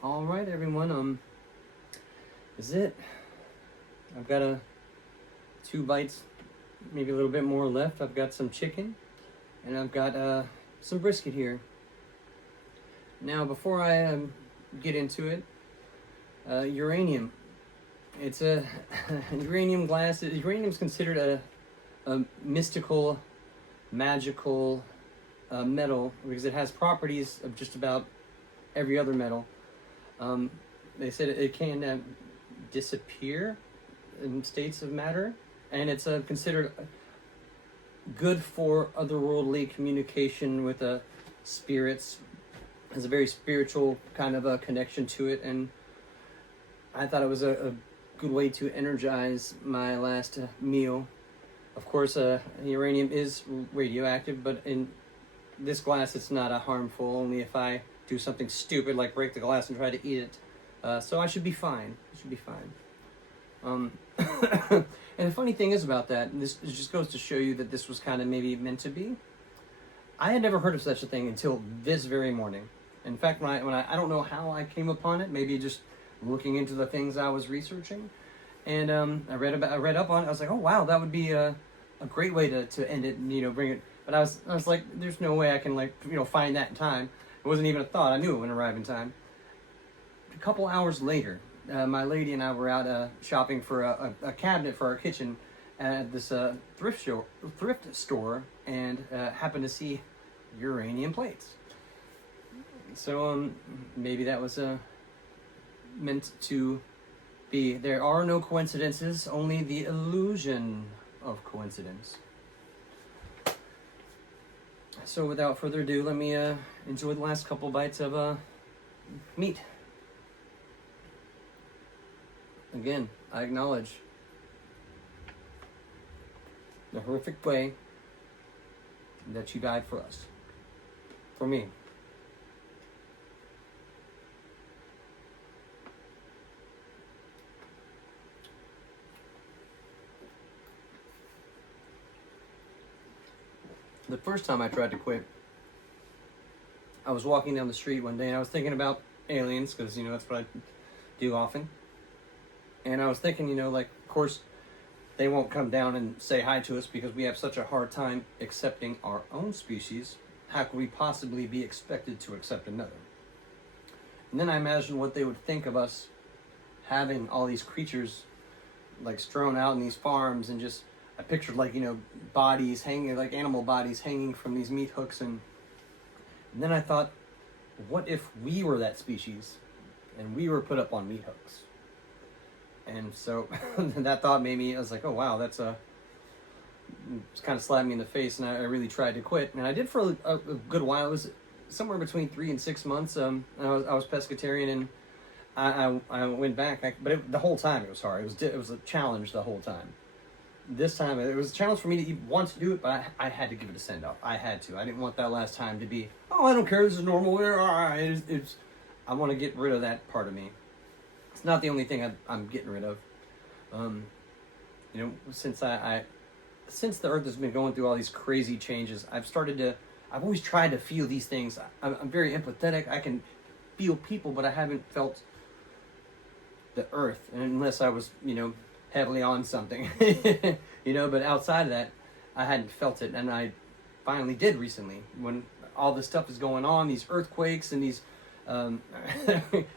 All right, everyone. This is it. I've got 2 bites, maybe a little bit more left. I've got some chicken, and I've got some brisket here. Now, before I get into it, uranium. It's a uranium glass. Uranium is considered a mystical, magical metal because it has properties of just about every other metal. They said it can disappear in states of matter, and it's considered good for otherworldly communication with spirits. Has a very spiritual kind of a connection to it, and I thought it was a good way to energize my last meal. Of course, uranium is radioactive, but in this glass it's not harmful, only if I do something stupid like break the glass and try to eat it. So I should be fine. I should be fine. And the funny thing is about that, and this just goes to show you that this was kind of maybe meant to be. I had never heard of such a thing until this very morning. In fact, when I don't know how I came upon it, maybe just looking into the things I was researching, and I read up on it. I was like, oh wow, that would be a great way to end it, and bring it. But I was like, there's no way I can find that in time. It wasn't even a thought. I knew it wouldn't arrive in time. A couple hours later, my lady and I were out shopping for a cabinet for our kitchen at this thrift store, and happened to see uranium plates. So maybe that was meant to be. There are no coincidences, only the illusion of coincidence. So without further ado, let me enjoy the last couple bites of meat. Again, I acknowledge the horrific way that you died for us. For me. The first time I tried to quit, I was walking down the street one day and I was thinking about aliens, because that's what I do often. And I was thinking, of course, they won't come down and say hi to us because we have such a hard time accepting our own species. How could we possibly be expected to accept another? And then I imagined what they would think of us having all these creatures strewn out in these farms, and just I pictured bodies hanging, animal bodies hanging from these meat hooks, and then I thought, what if we were that species and we were put up on meat hooks? And so that thought made me, I was like, oh wow, that's it's kind of slapped me in the face, and I really tried to quit, and I did for a good while. It was somewhere between 3 and 6 months. I was pescatarian, and I went back, but the whole time it was hard. It was a challenge the whole time. This time it was a challenge for me to want to do it, but I had to give it a send off. I had to. I didn't want that last time to be, oh, I don't care, this is normal. I want to get rid of that part of me. It's not the only thing I'm getting rid of. Since since the Earth has been going through all these crazy changes, I've always tried to feel these things. I'm very empathetic. I can feel people, but I haven't felt the Earth, unless I was, heavily on something, but outside of that, I hadn't felt it, and I finally did recently, when all this stuff is going on, these earthquakes and these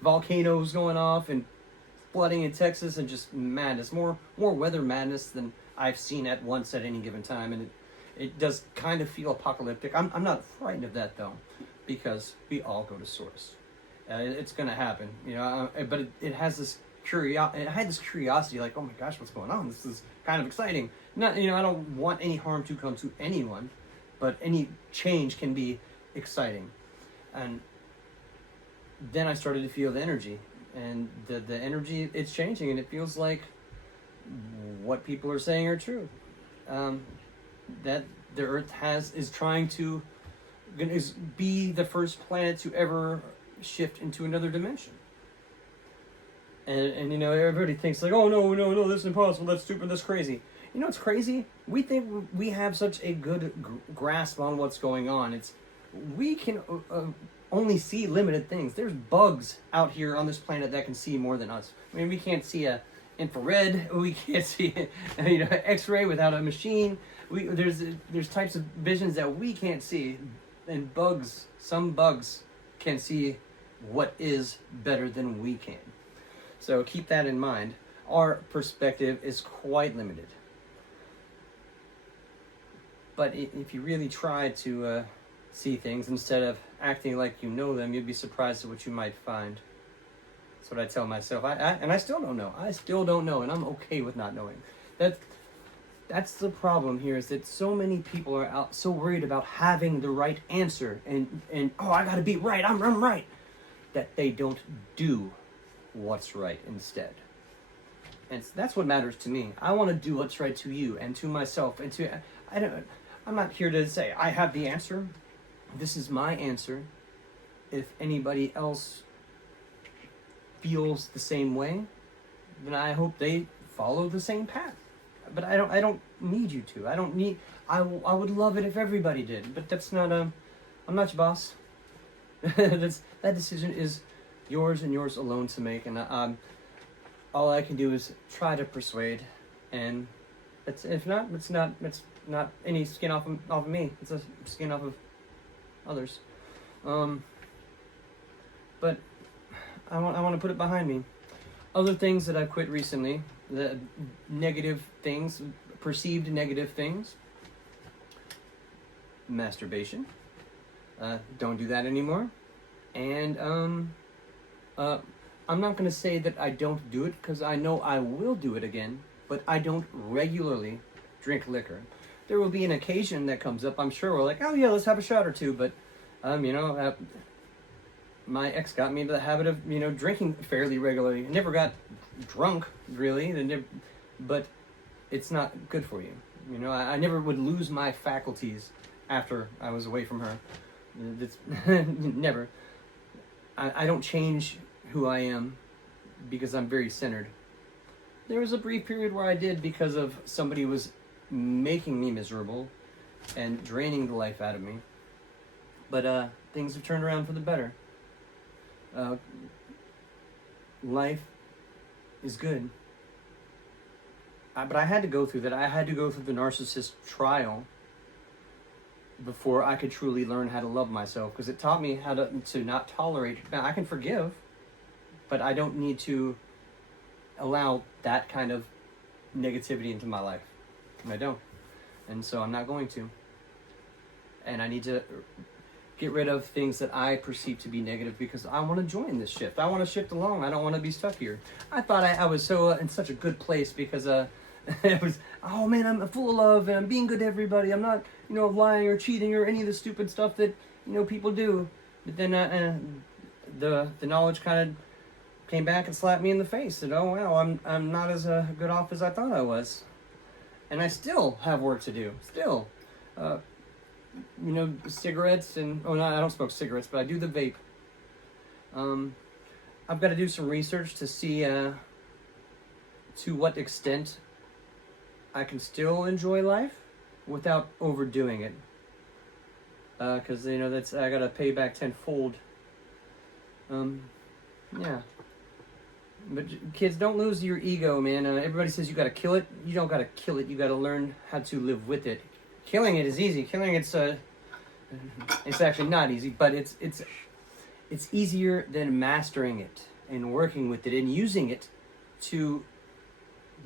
volcanoes going off, and flooding in Texas, and just madness, more weather madness than I've seen at once at any given time, and it does kind of feel apocalyptic. I'm not frightened of that though, because we all go to source. It's gonna happen, but it has this I had this curiosity, oh my gosh, what's going on? This is kind of exciting. Not, I don't want any harm to come to anyone, but any change can be exciting. And then I started to feel the energy, and the energy, it's changing, and it feels like what people are saying are true. That the Earth is trying to be the first planet to ever shift into another dimension. And everybody thinks oh no, this is impossible, that's stupid, that's crazy. It's crazy? We think we have such a good grasp on what's going on. We can only see limited things. There's bugs out here on this planet that can see more than us. I mean, we can't see a infrared. We can't see X-ray without a machine. There's types of visions that we can't see, and some bugs can see what is better than we can. So keep that in mind. Our perspective is quite limited. But if you really try to see things instead of acting like you know them, you'd be surprised at what you might find. That's what I tell myself. I still don't know. I still don't know, and I'm okay with not knowing. That's the problem here, is that so many people are out so worried about having the right answer and oh, I gotta be right, I'm right, that they don't do what's right instead. And that's what matters to me. I want to do what's right to you and to myself and to I'm not here to say I have the answer. This is my answer. If anybody else feels the same way, then I hope they follow the same path. But I don't need you to. I would love it if everybody did, but that's not I'm not your boss. That decision is yours and yours alone to make, and all I can do is try to persuade, and it's not any skin off of me. It's a skin off of others. But I want to put it behind me. Other things that I've quit recently, the negative things, perceived negative things. Masturbation. Don't do that anymore. And I'm not going to say that I don't do it, because I know I will do it again, but I don't regularly drink liquor. There will be an occasion that comes up, I'm sure, we're like, oh yeah, let's have a shot or two, but my ex got me into the habit of drinking fairly regularly. I never got drunk really, but it's not good for you. I never would lose my faculties after I was away from her. It's never. I don't change who I am because I'm very centered. There was a brief period where I did, because of somebody was making me miserable and draining the life out of me. But things have turned around for the better. Life is good. But I had to go through that. I had to go through the narcissist trial before I could truly learn how to love myself, because it taught me how to not tolerate. Now, I can forgive, but I don't need to allow that kind of negativity into my life. And I don't. And so I'm not going to. And I need to get rid of things that I perceive to be negative, because I want to join this shift. I want to shift along. I don't want to be stuck here. I thought I was so in such a good place, because it was, oh man, I'm full of love and I'm being good to everybody. I'm not, lying or cheating or any of the stupid stuff that, people do. But then the knowledge kind of came back and slapped me in the face. And oh wow, I'm not as good off as I thought I was. And I still have work to do. Still. Cigarettes and, no, I don't smoke cigarettes, but I do the vape. I've got to do some research to see to what extent I can still enjoy life without overdoing it. Because, that's, I got to pay back tenfold. Yeah. But kids, don't lose your ego, man. Everybody says you got to kill it. You don't got to kill it. You got to learn how to live with it. Killing it is easy. Killing it's actually not easy, but it's easier than mastering it and working with it and using it to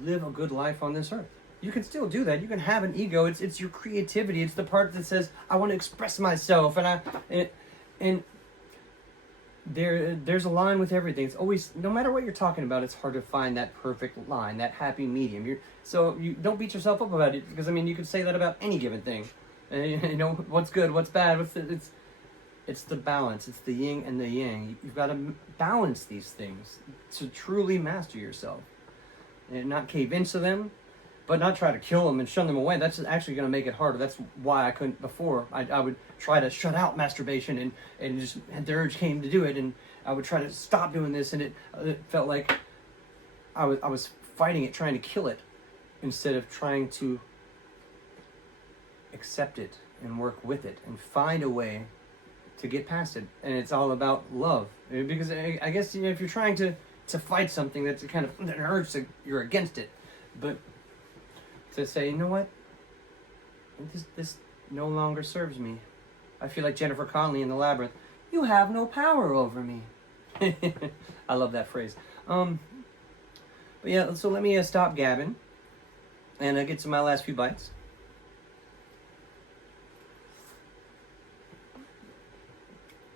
live a good life on this earth. You can still do that. You can have an ego. It's your creativity. It's the part that says I want to express myself, and there's a line with everything. It's always, no matter what you're talking about, it's hard to find that perfect line, that happy medium. So you don't beat yourself up about it, because you could say that about any given thing. What's good, what's bad, it's the balance. It's the yin and the yang. You've got to balance these things to truly master yourself, and not cave into them, but not try to kill them and shun them away. That's actually going to make it harder. That's why I couldn't before. I would try to shut out masturbation, and just the urge came to do it, and I would try to stop doing this, and it felt like I was fighting it, trying to kill it, instead of trying to accept it and work with it and find a way to get past it, and it's all about love. Because I guess, you know, if you're trying to fight something that's kind of that hurts, you're against it, but to say, you know what, this no longer serves me. I feel like Jennifer Connelly in The Labyrinth. You have no power over me. I love that phrase. But yeah, so let me stop gabbing and get to my last few bites.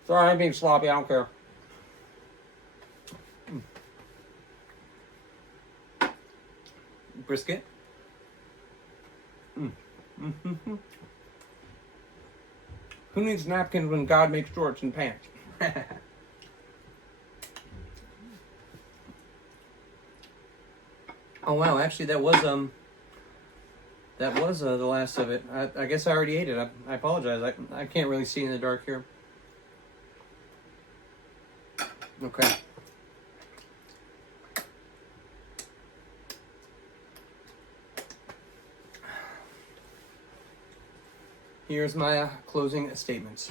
Sorry, I'm being sloppy. I don't care. Brisket. Mm-hmm. Who needs napkins when God makes shorts and pants? Oh wow! Actually, that was the last of it. I guess I already ate it. I apologize. I can't really see in the dark here. Okay. Here's my closing statements.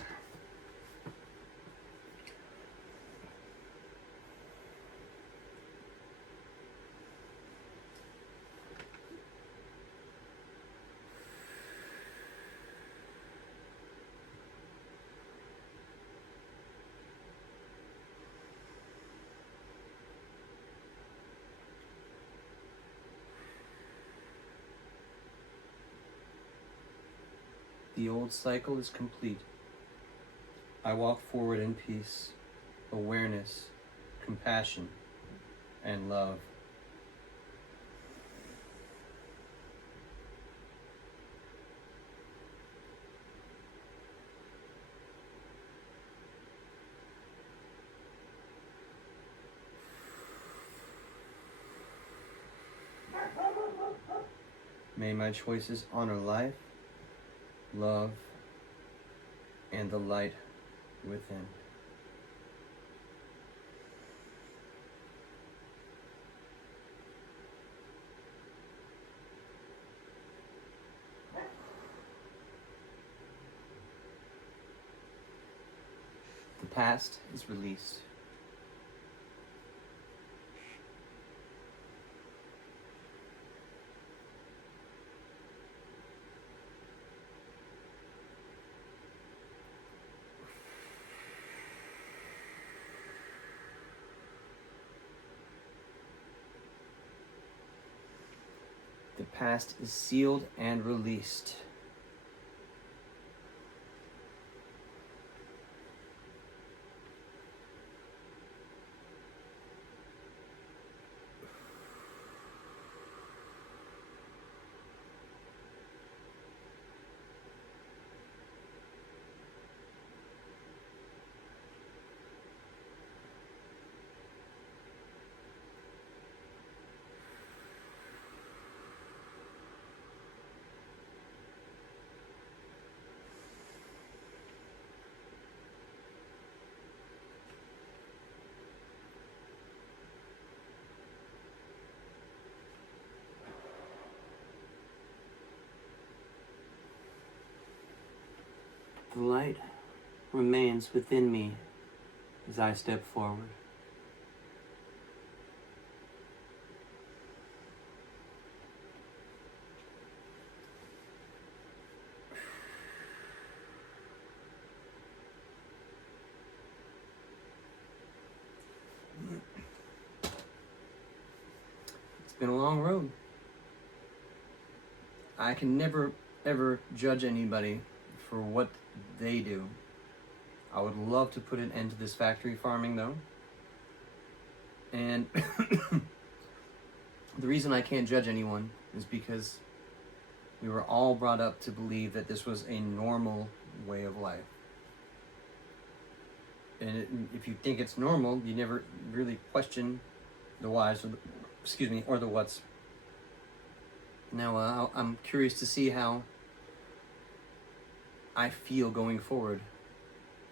The old cycle is complete. I walk forward in peace, awareness, compassion, and love. May my choices honor life, love, and the light within. The past is released. The past is sealed and released. The light remains within me as I step forward. It's been a long road. I can never, ever judge anybody for what they do. I would love to put an end to this factory farming, though. And the reason I can't judge anyone is because we were all brought up to believe that this was a normal way of life. And if you think it's normal, you never really question the whys or the whats. Now, I'm curious to see how I feel going forward.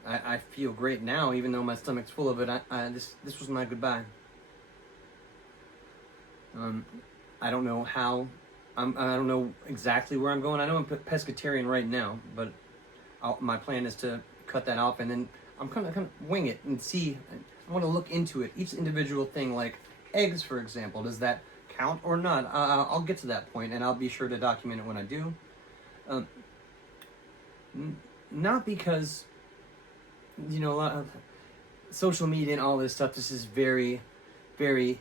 I feel great now, even though my stomach's full of it. This was my goodbye. I don't know how. I don't know exactly where I'm going. I know I'm pescatarian right now, but my plan is to cut that off, and then I'm kind of wing it and see. I want to look into it, each individual thing, like eggs, for example. Does that count or not? I'll get to that point, and I'll be sure to document it when I do. Not because, you know, a lot of social media and all this stuff. This is very, very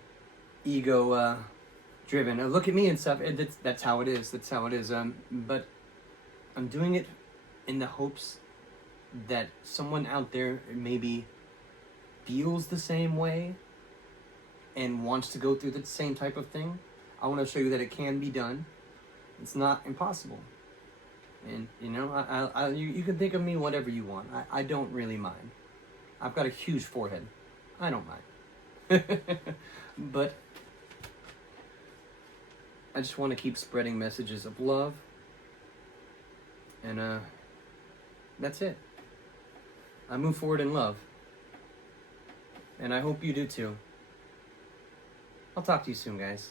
ego driven. Look at me and stuff. That's how it is. That's how it is. But I'm doing it in the hopes that someone out there maybe feels the same way and wants to go through the same type of thing. I want to show you that it can be done. It's not impossible. And, you know, you can think of me whatever you want. I don't really mind. I've got a huge forehead. I don't mind. But I just want to keep spreading messages of love. And that's it. I move forward in love. And I hope you do too. I'll talk to you soon, guys.